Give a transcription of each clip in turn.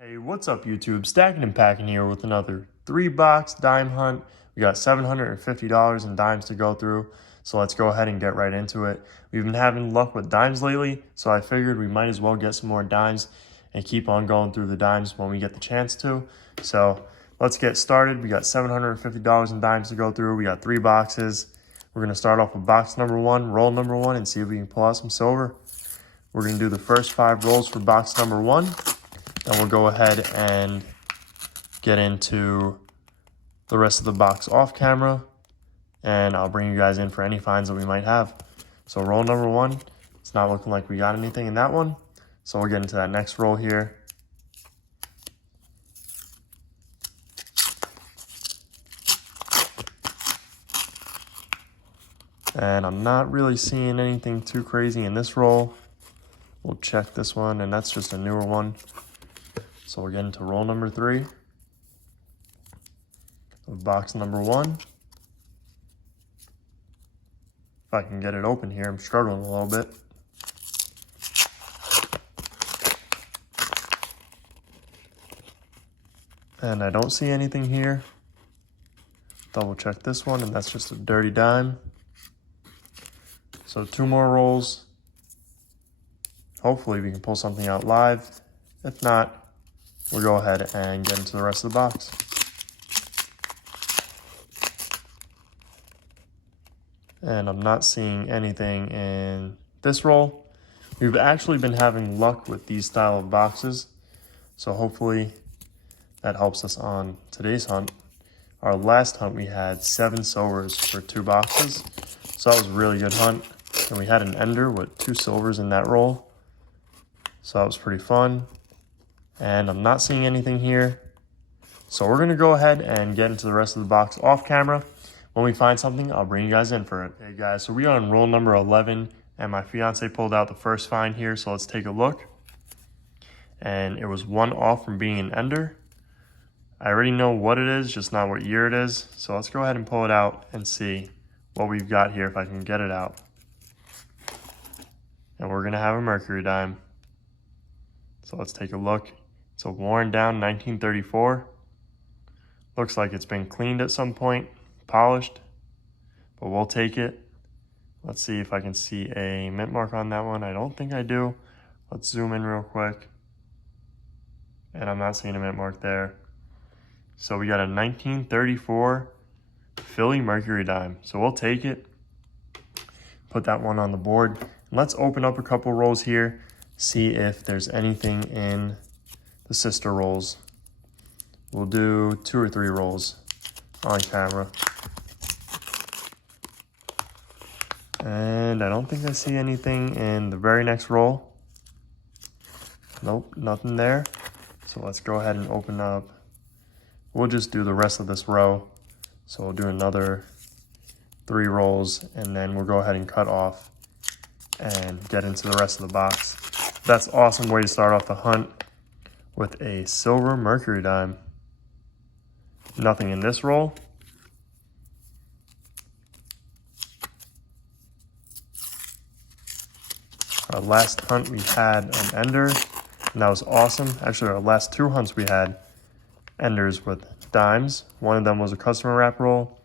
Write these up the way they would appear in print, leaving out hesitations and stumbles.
Hey, what's up YouTube? Stacking and Packing here with another 3-box dime hunt. We got $750 in dimes to go through, so let's go ahead and get right into it. We've been having luck with dimes lately, so I figured we might as well get some more dimes and keep on going through the dimes when we get the chance to. So let's get started. We got $750 in dimes to go through. We got 3 boxes. We're going to start off with box number 1, roll number 1, and see if we can pull out some silver. We're going to do the first 5 rolls for box number 1. And we'll go ahead and get into the rest of the box off camera, and I'll bring you guys in for any finds that we might have. So roll number 1, it's not looking like we got anything in that one. So we'll get into that next roll here. And I'm not really seeing anything too crazy in this roll. We'll check this one, and that's just a newer one. So we're getting to roll number 3 of box number 1. If I can get it open here, I'm struggling a little bit. And I don't see anything here. Double check this one, and that's just a dirty dime. So 2 more rolls. Hopefully we can pull something out live. If not, we'll go ahead and get into the rest of the box. And I'm not seeing anything in this roll. We've actually been having luck with these style of boxes, so hopefully that helps us on today's hunt. Our last hunt we had 7 silvers for 2 boxes, so that was a really good hunt. And we had an ender with 2 silvers in that roll, so that was pretty fun. And I'm not seeing anything here. So we're gonna go ahead and get into the rest of the box off camera. When we find something, I'll bring you guys in for it. Hey guys, so we are on roll number 11, and my fiance pulled out the first find here, so let's take a look. And it was 1 off from being an ender. I already know what it is, just not what year it is. So let's go ahead and pull it out and see what we've got here, if I can get it out. And we're gonna have a Mercury dime. So let's take a look. It's a worn down 1934. Looks like it's been cleaned at some point, polished, but we'll take it. Let's see if I can see a mint mark on that one. I don't think I do. Let's zoom in real quick. And I'm not seeing a mint mark there. So we got a 1934 Philly Mercury dime. So we'll take it. Put that one on the board. Let's open up a couple rolls here. See if there's anything in the sister rolls. We'll do 2 or 3 rolls on camera. And I don't think I see anything in the very next roll. Nope, nothing there. So let's go ahead and open up. We'll just do the rest of this row. So we'll do another 3 rolls, and then we'll go ahead and cut off and get into the rest of the box. That's an awesome way to start off the hunt with a silver Mercury dime. Nothing in this roll. Our last hunt we had an ender, and that was awesome. Actually, our last 2 hunts we had enders with dimes. One of them was a customer wrap roll,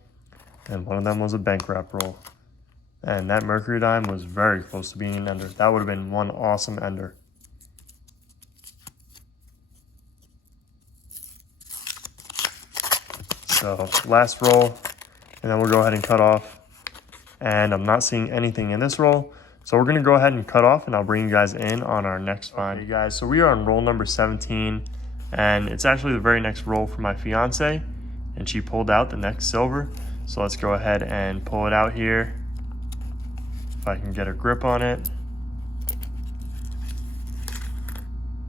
and one of them was a bank wrap roll. And that Mercury dime was very close to being an ender. That would have been one awesome ender. So last roll, and then we'll go ahead and cut off. And I'm not seeing anything in this roll. So we're gonna go ahead and cut off, and I'll bring you guys in on our next find. Okay guys, so we are on roll number 17, and it's actually the very next roll for my fiance, and she pulled out the next silver. So let's go ahead and pull it out here. If I can get a grip on it.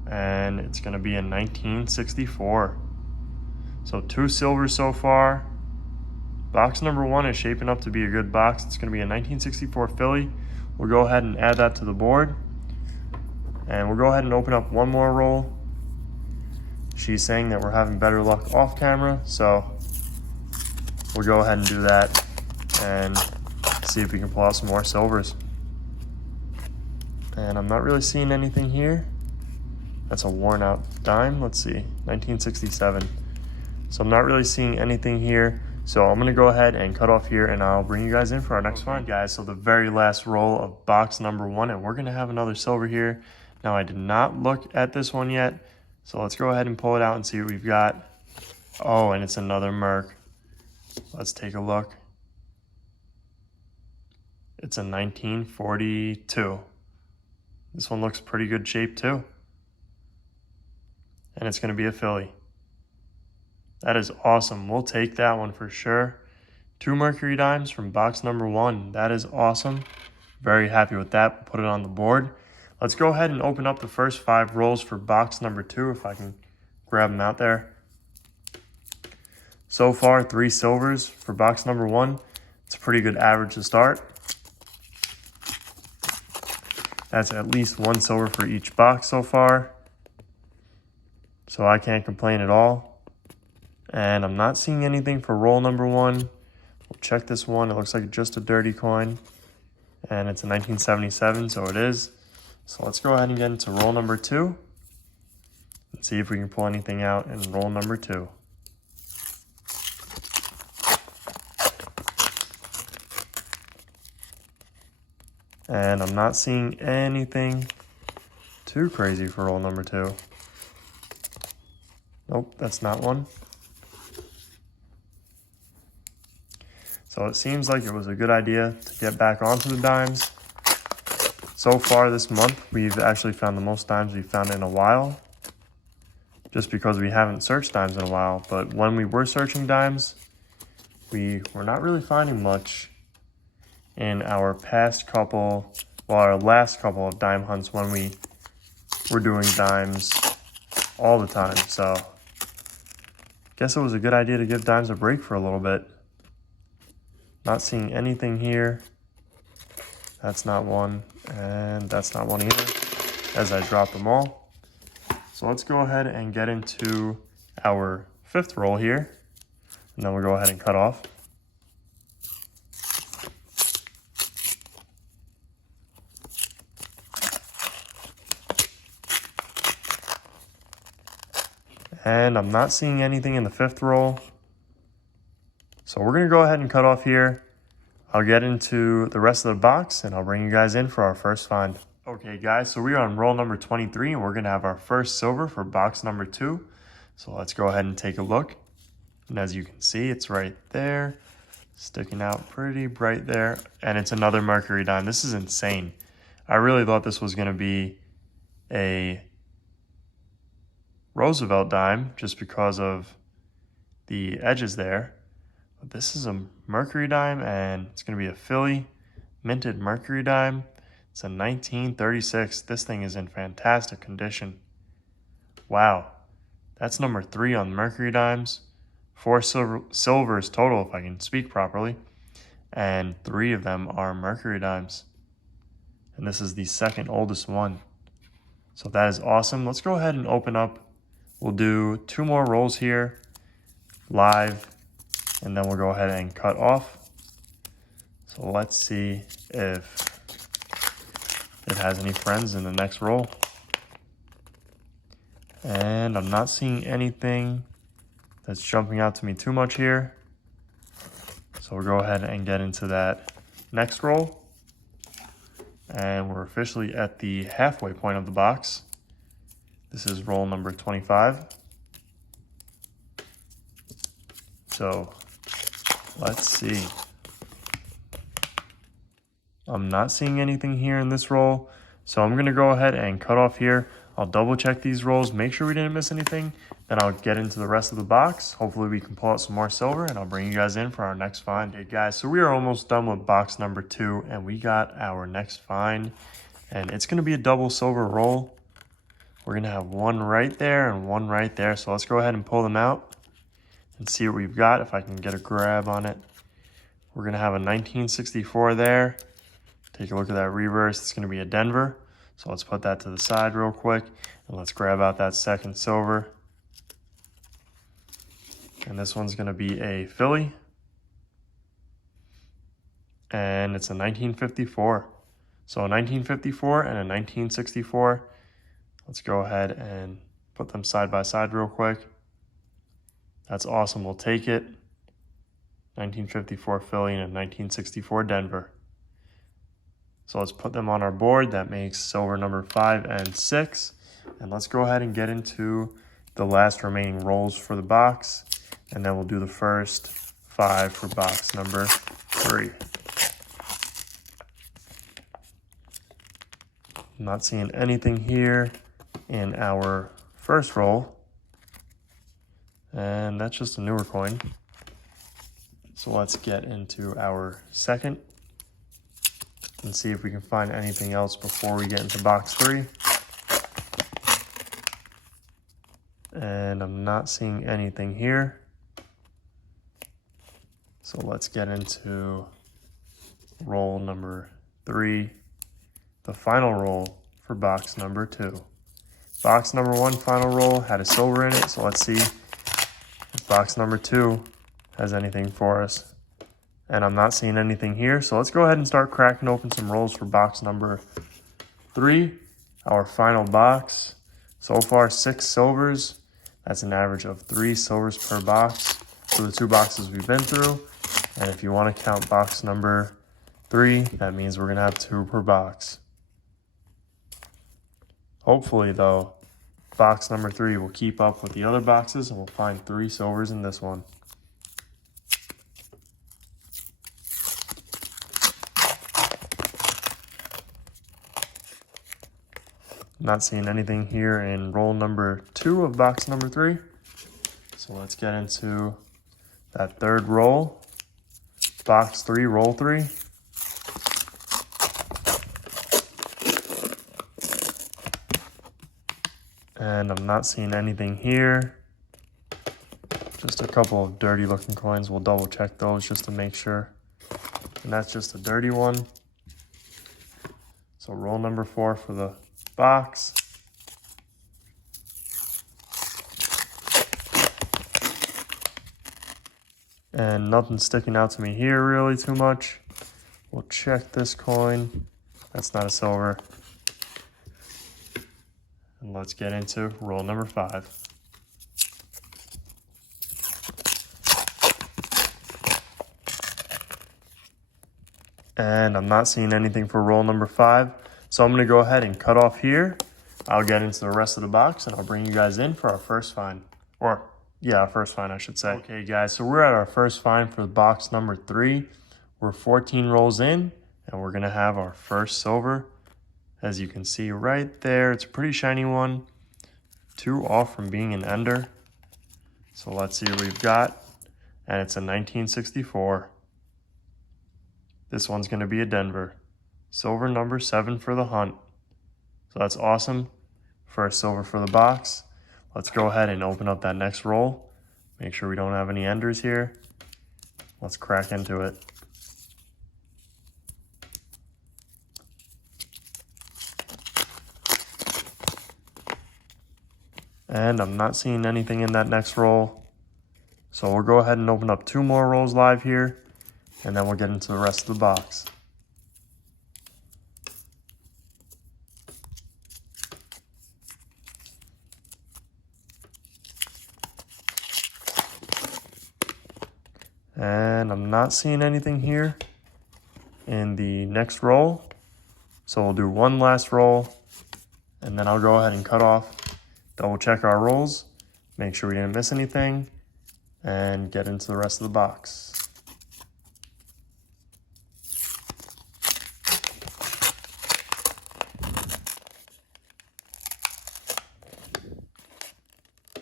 And it's gonna be a 1964. So 2 silvers so far. Box number 1 is shaping up to be a good box. It's gonna be a 1964 Philly. We'll go ahead and add that to the board. And we'll go ahead and open up 1 more roll. She's saying that we're having better luck off camera, so we'll go ahead and do that and see if we can pull out some more silvers. And I'm not really seeing anything here. That's a worn out dime. Let's see, 1967. So I'm not really seeing anything here. So I'm gonna go ahead and cut off here and I'll bring you guys in for our next find, guys. So the very last roll of box number 1, and we're gonna have another silver here. Now I did not look at this one yet. So let's go ahead and pull it out and see what we've got. Oh, and it's another Merc. Let's take a look. It's a 1942. This one looks pretty good shape too. And it's gonna be a Philly. That is awesome. We'll take that one for sure. 2 Mercury Dimes from box number 1. That is awesome. Very happy with that. We'll put it on the board. Let's go ahead and open up the first 5 rolls for box number 2, if I can grab them out there. So far, 3 silvers for box number 1. It's a pretty good average to start. That's at least 1 silver for each box so far. So I can't complain at all. And I'm not seeing anything for roll number 1. We'll check this one. It looks like just a dirty coin. And it's a 1977, so it is. So let's go ahead and get into roll number 2. And see if we can pull anything out in roll number 2. And I'm not seeing anything too crazy for roll number 2. Nope, that's not one. So it seems like it was a good idea to get back onto the dimes. So far this month, we've actually found the most dimes we've found in a while, just because we haven't searched dimes in a while. But when we were searching dimes, we were not really finding much in our last couple of dime hunts when we were doing dimes all the time. So guess it was a good idea to give dimes a break for a little bit. Not seeing anything here. That's not one, and that's not one either, as I dropped them all. So let's go ahead and get into our 5th roll here, and then we'll go ahead and cut off. And I'm not seeing anything in the 5th roll. So we're going to go ahead and cut off here. I'll get into the rest of the box and I'll bring you guys in for our first find. Okay guys, so we are on roll number 23 and we're going to have our first silver for box number 2. So let's go ahead and take a look. And as you can see, it's right there, sticking out pretty bright there. And it's another Mercury dime. This is insane. I really thought this was going to be a Roosevelt dime just because of the edges there. But this is a Mercury dime and it's going to be a Philly minted Mercury dime. It's a 1936. This thing is in fantastic condition. Wow. That's number 3 on Mercury dimes. 4 silvers total, if I can speak properly. And 3 of them are Mercury dimes. And this is the 2nd oldest one. So that is awesome. Let's go ahead and open up. We'll do 2 more rolls here live, and then we'll go ahead and cut off. So let's see if it has any friends in the next roll. And I'm not seeing anything that's jumping out to me too much here. So we'll go ahead and get into that next roll. And we're officially at the halfway point of the box. This is roll number 25. So let's see. I'm not seeing anything here in this roll. So I'm going to go ahead and cut off here. I'll double check these rolls, make sure we didn't miss anything. Then I'll get into the rest of the box. Hopefully we can pull out some more silver and I'll bring you guys in for our next find. Okay guys, so we are almost done with box number 2 and we got our next find. And it's going to be a double silver roll. We're going to have one right there and one right there. So let's go ahead and pull them out and see what we've got, if I can get a grab on it. We're going to have a 1964 there. Take a look at that reverse. It's going to be a Denver. So let's put that to the side real quick. And let's grab out that 2nd silver. And this one's going to be a Philly. And it's a 1954. So a 1954 and a 1964. Let's go ahead and put them side by side real quick. That's awesome. We'll take it. 1954 Philly and 1964 Denver. So let's put them on our board. That makes silver number 5 and 6. And let's go ahead and get into the last remaining rolls for the box. And then we'll do the first 5 for box number 3. I'm not seeing anything here in our first roll. And that's just a newer coin. So let's get into our second and see if we can find anything else before we get into box 3. And I'm not seeing anything here. So let's get into roll number 3, the final roll for box number 2. Box number 1 final roll had a silver in it, so let's see if box number 2 has anything for us. And I'm not seeing anything here, so let's go ahead and start cracking open some rolls for box number 3, our final box. So far 6 silvers. That's an average of 3 silvers per box for the 2 boxes we've been through. And if you want to count box number 3, that means we're going to have 2 per box. Hopefully, though, box number 3 will keep up with the other boxes and we'll find 3 silvers in this one. Not seeing anything here in roll number 2 of box number 3. So let's get into that third roll. Box 3, roll 3. And I'm not seeing anything here. Just a couple of dirty looking coins. We'll double check those just to make sure. And that's just a dirty one. So roll number 4 for the box. And nothing sticking out to me here really too much. We'll check this coin. That's not a silver. And let's get into roll number 5. And I'm not seeing anything for roll number 5. So I'm going to go ahead and cut off here. I'll get into the rest of the box and I'll bring you guys in for our first find. Or, yeah, our first find, I should say. Okay, guys, so we're at our first find for box number 3. We're 14 rolls in and we're going to have our first silver. As you can see right there, it's a pretty shiny one. 2 off from being an ender. So let's see what we've got. And it's a 1964. This one's going to be a Denver. Silver number 7 for the hunt. So that's awesome. First silver for the box. Let's go ahead and open up that next roll. Make sure we don't have any enders here. Let's crack into it. And I'm not seeing anything in that next roll. So we'll go ahead and open up 2 more rolls live here. And then we'll get into the rest of the box. And I'm not seeing anything here in the next roll. So we'll do 1 last roll. And then I'll go ahead and cut off. Double check our rolls. Make sure we didn't miss anything. And get into the rest of the box.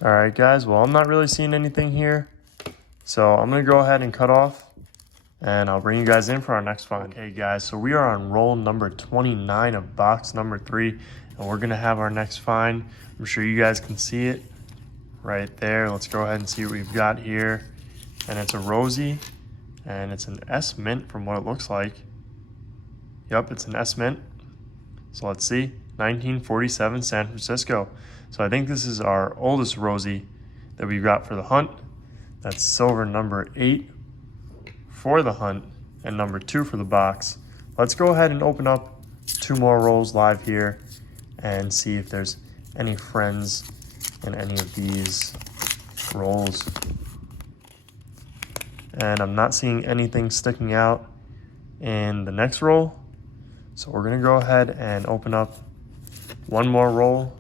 Alright guys, well I'm not really seeing anything here. So I'm going to go ahead and cut off. And I'll bring you guys in for our next find. Okay guys, so we are on roll number 29 of box number 3. And we're going to have our next find. I'm sure you guys can see it right there. Let's go ahead and see what we've got here. And it's a Rosie. And it's an S Mint from what it looks like. Yep, it's an S Mint. So let's see. 1947 San Francisco. So I think this is our oldest Rosie that we've got for the hunt. That's silver number 8 for the hunt and number 2 for the box. Let's go ahead and open up 2 more rolls live here and see if there's any friends in any of these rolls. And I'm not seeing anything sticking out in the next roll. So we're gonna go ahead and open up one more roll.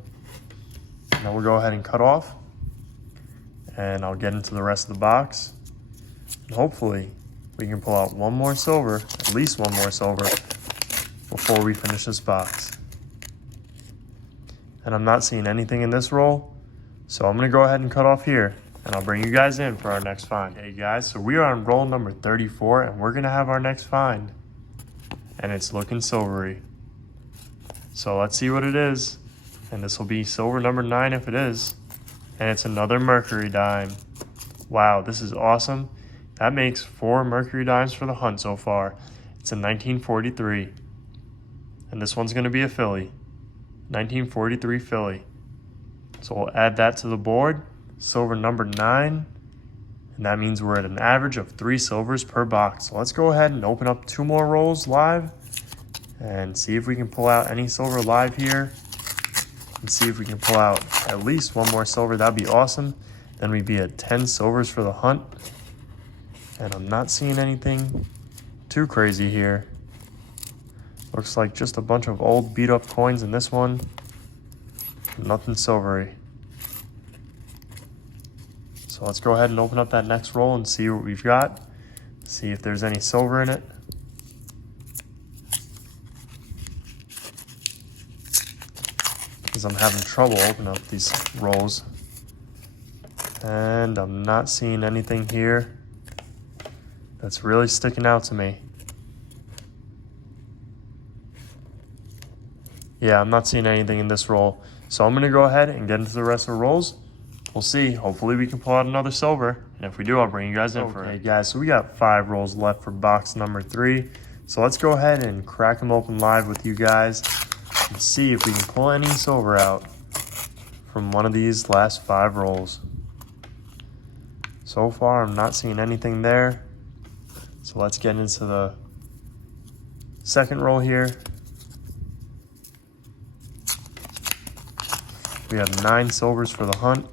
And then we'll go ahead and cut off. And I'll get into the rest of the box. And hopefully we can pull out one more silver, at least one more silver, before we finish this box. And I'm not seeing anything in this roll. So I'm gonna go ahead and cut off here. And I'll bring you guys in for our next find. Hey guys, so we are on roll number 34 and we're gonna have our next find. And it's looking silvery. So let's see what it is. And this will be silver number 9 if it is. And it's another Mercury dime. Wow, this is awesome. That makes 4 Mercury dimes for the hunt so far. It's a 1943. And this one's gonna be a filly. 1943 filly. So we'll add that to the board. Silver number 9, and that means we're at an average of 3 silvers per box. So let's go ahead and open up 2 more rolls live and see if we can pull out any silver live here, and see if we can pull out at least one more silver. That'd be awesome. Then we'd be at 10 silvers for the hunt, and I'm not seeing anything too crazy here. Looks like just a bunch of old beat up coins in this one. Nothing silvery. So let's go ahead and open up that next roll and see what we've got. See if there's any silver in it. Because I'm having trouble opening up these rolls. And I'm not seeing anything here that's really sticking out to me. Yeah, I'm not seeing anything in this roll. So I'm gonna go ahead and get into the rest of the rolls. We'll see. Hopefully we can pull out another silver. And if we do, I'll bring you guys in for it. Okay, guys, so we got 5 rolls left for box number 3. So let's go ahead and crack them open live with you guys and see if we can pull any silver out from one of these last 5 rolls. So far, I'm not seeing anything there. So let's get into the second roll here. We have 9 silvers for the hunt.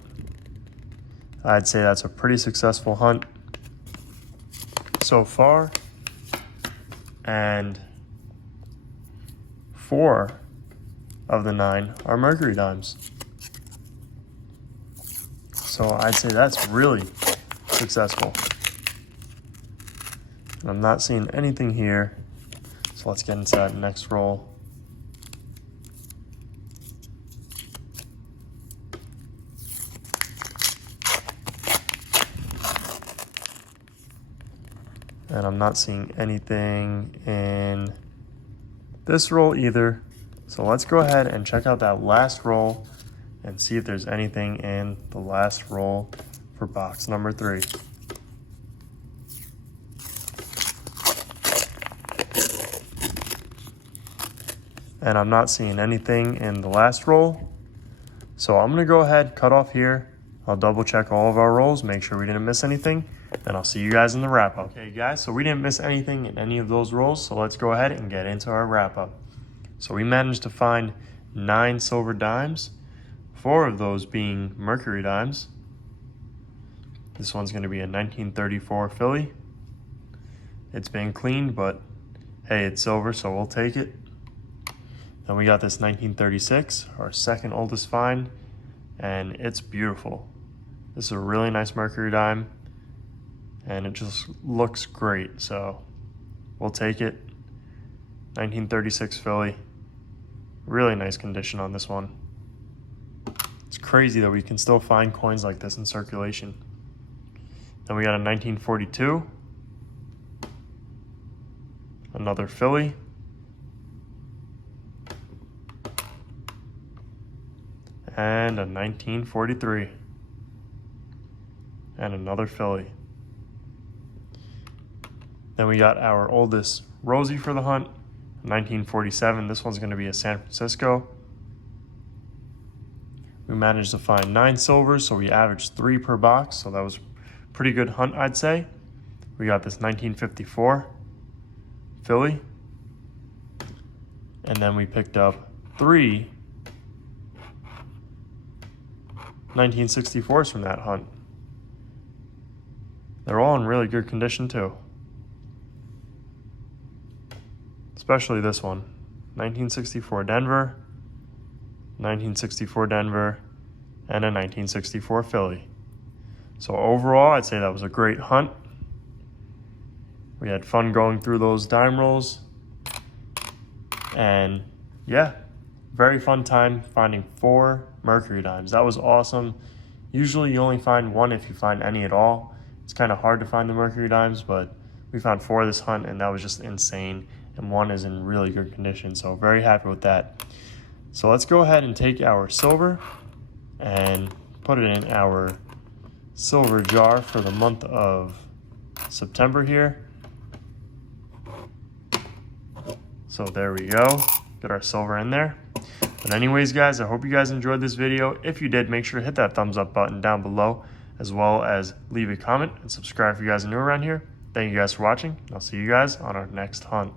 I'd say that's a pretty successful hunt so far. And 4 of the 9 are Mercury dimes. So I'd say that's really successful. And I'm not seeing anything here. So let's get into that next roll. And I'm not seeing anything in this roll either. So let's go ahead and check out that last roll and see if there's anything in the last roll for box number 3. And I'm not seeing anything in the last roll. So I'm gonna go ahead, cut off here. I'll double check all of our rolls, make sure we didn't miss anything. And I'll see you guys in the wrap up. Okay guys, so we didn't miss anything in any of those rolls, so let's go ahead and get into our wrap up. So we managed to find 9 silver dimes, 4 of those being Mercury dimes. This one's gonna be a 1934 filly. It's been cleaned, but hey, it's silver, so we'll take it. Then we got this 1936, our second oldest find, and it's beautiful. This is a really nice Mercury dime. And it just looks great, so we'll take it. 1936 filly. Really nice condition on this one. It's crazy that we can still find coins like this in circulation. Then we got a 1942. Another filly. And a 1943. And another filly. Then we got our oldest Rosie for the hunt, 1947. This one's going to be a San Francisco. We managed to find 9 silvers, so we averaged 3 per box. So that was a pretty good hunt, I'd say. We got this 1954 filly. And then we picked up 3 1964s from that hunt. They're all in really good condition too. Especially this one. 1964 Denver, 1964 Denver, and a 1964 Philly. So overall, I'd say that was a great hunt. We had fun going through those dime rolls. And yeah, very fun time finding 4 Mercury Dimes. That was awesome. Usually you only find 1 if you find any at all. It's kind of hard to find the Mercury Dimes, but we found 4 this hunt, and that was just insane. And 1 is in really good condition, so very happy with that. So let's go ahead and take our silver and put it in our silver jar for the month of September here. So there we go. Get our silver in there. But anyways, guys, I hope you guys enjoyed this video. If you did, make sure to hit that thumbs up button down below, as well as leave a comment and subscribe if you guys are new around here. Thank you guys for watching. I'll see you guys on our next hunt.